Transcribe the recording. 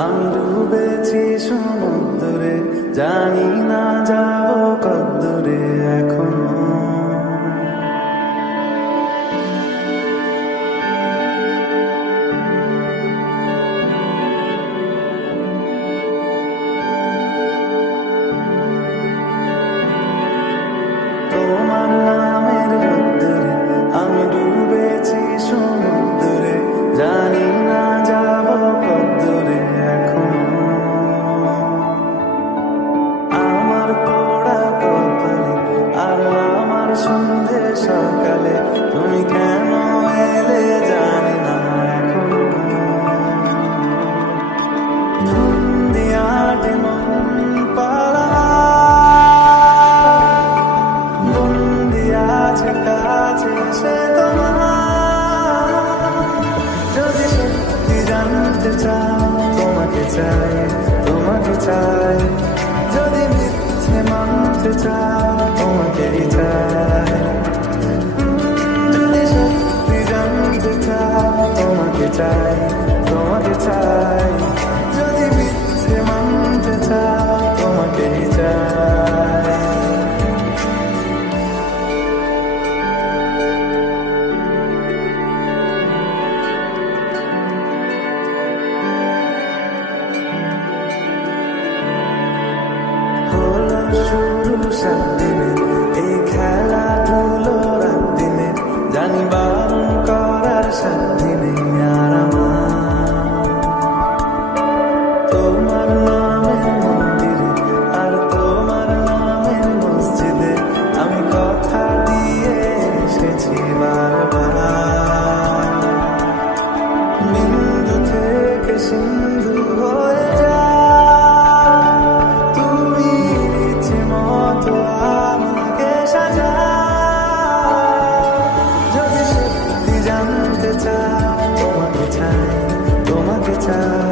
আমি ডুবেছি সমুদ্রে জানি না যা সন্ধে সকালে তুমি কেন এলে পালা। তোমার। যদি চাই, তোমাকে চাই। যদি মিথ্যে মানতে চাও animal time